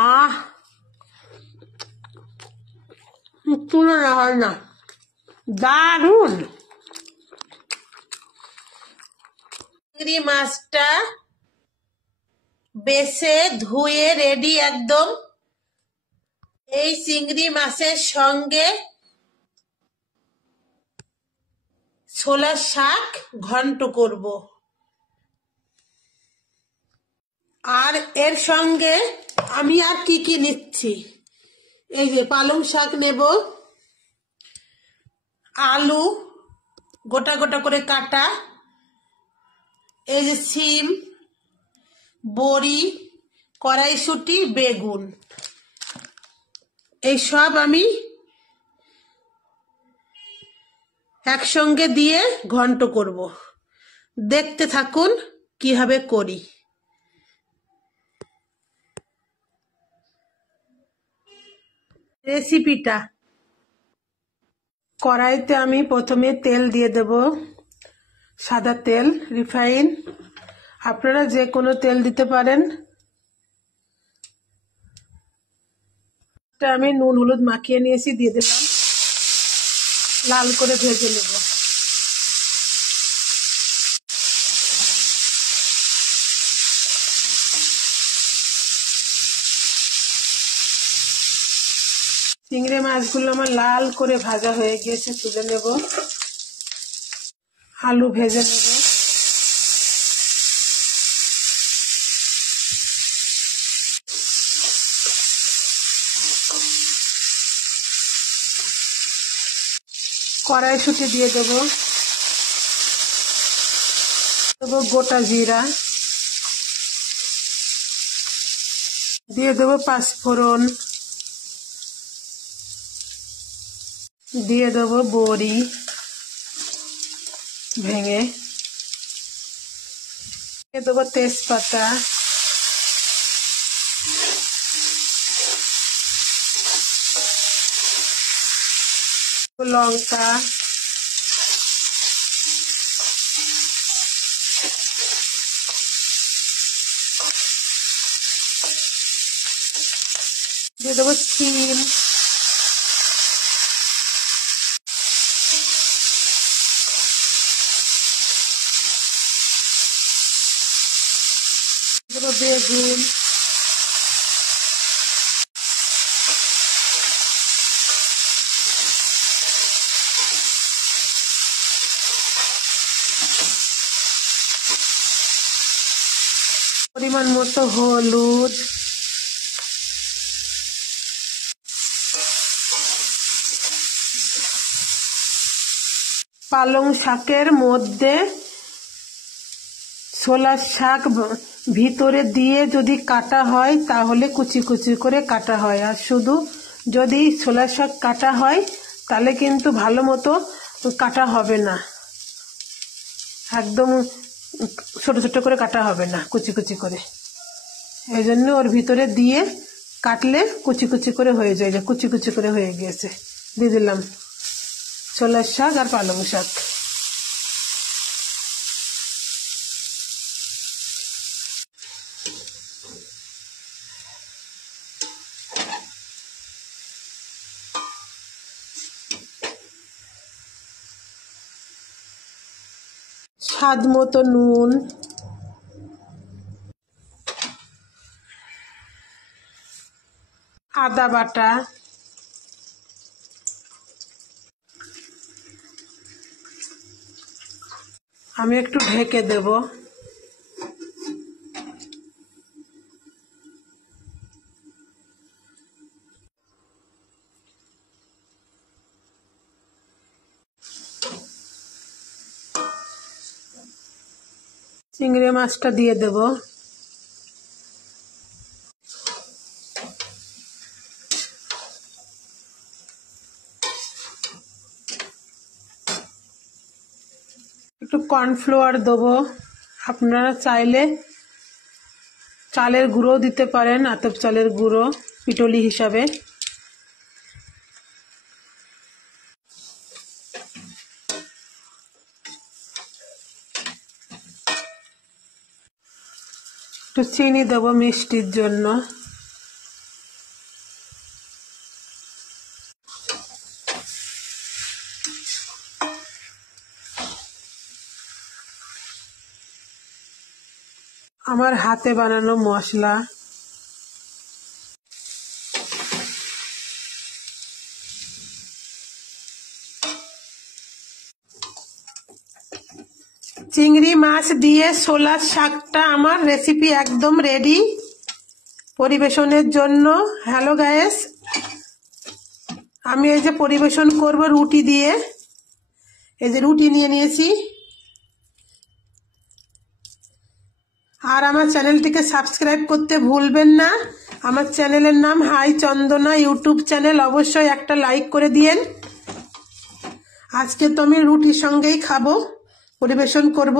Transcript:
আহ তুলনা হয় না, দারুন। চিংড়ি মাছটা বেছে ধুয়ে রেডি একদম। এই চিংড়ি মাছের সঙ্গে ছোলার শাক ঘন্ট করব, আর এর সঙ্গে আমি আর কি কি নিচ্ছি, এই যে পালং শাক নেব, আলু গোটা গোটা করে কাটা, এই যে সিম, বড়ি, কড়াইশুঁটি, বেগুন, এই সব আমি একসঙ্গে দিয়ে ঘন্ট করব। দেখতে থাকুন কিভাবে করি। রেসিপিটা, কড়াইতে আমি প্রথমে তেল দিয়ে দেব, সাদা তেল, রিফাইন, আপনারা যে কোনো তেল দিতে পারেন। আমি নুন হলুদ মাখিয়ে নিয়েছি, দিয়ে দিলাম, লাল করে ভেজে নেব। চিংড়ি মাছগুলো আমার লাল করে ভাজা হয়ে গিয়েছে, তুলে নেব। আলু ভেজে নেব, কড়াইশুঁটি দিয়ে দেব, গোটা জিরা দিয়ে দেবো, পাঁচফোড়ন দিয়ে দেবো, বড়ি ভেঙে দিয়ে দেবো, তেজপাতা, লঙ্কা, দিয়ে দেবো সিম, দেবো বেগুন, পরিমাণ মতো হলুদ, পালং শাকের মধ্যে ছোলার শাক ভিতরে দিয়ে যদি কাটা হয় তাহলে কুচি কুচি করে কাটা হয়, আর শুধু যদি ছোলার শাক কাটা হয় তাহলে কিন্তু ভালো মতো কাটা হবে না, একদম ছোট ছোট করে কাটা হবে না, কুচি কুচি করে। এই জন্য ওর ভিতরে দিয়ে কাটলে কুচি কুচি করে হয়ে যায়, যে কুচি কুচি করে হয়ে গিয়েছে। দিয়ে দিলাম ছোলার শাক আর পালং শাক। স্বাদ মতো নুন, আদা বাটা, আমি একটু ঢেকে দেব। চিংড়ি মাছটা দিয়ে দেব, একটু কর্নফ্লাওয়ার দেবো, আপনারা চাইলে চালের গুঁড়ো দিতে পারেন, আতপ চালের গুঁড়ো পিটলি হিসাবে। একটু চিনি দেবো মিষ্টির জন্য। আমার হাতে বানানো মশলা। চিংড়ি মাছ দিয়ে ছোলার শাকটা আমার রেসিপি একদম রেডি পরিবেশনের জন্য। হ্যালো গাইস, আমি এই যে পরিবেশন করব রুটি দিয়ে। এই যে রুটি নিয়ে নিয়েছি। আর আমার চ্যানেলটিকে সাবস্ক্রাইব করতে ভুলবেন না। আমার চ্যানেলের নাম হাই চন্দনা ইউটিউব চ্যানেল, অবশ্যই একটা লাইক করে দিয়েন। আজকে তো আমি রুটির সঙ্গেই খাবো, পরিবেশন করব।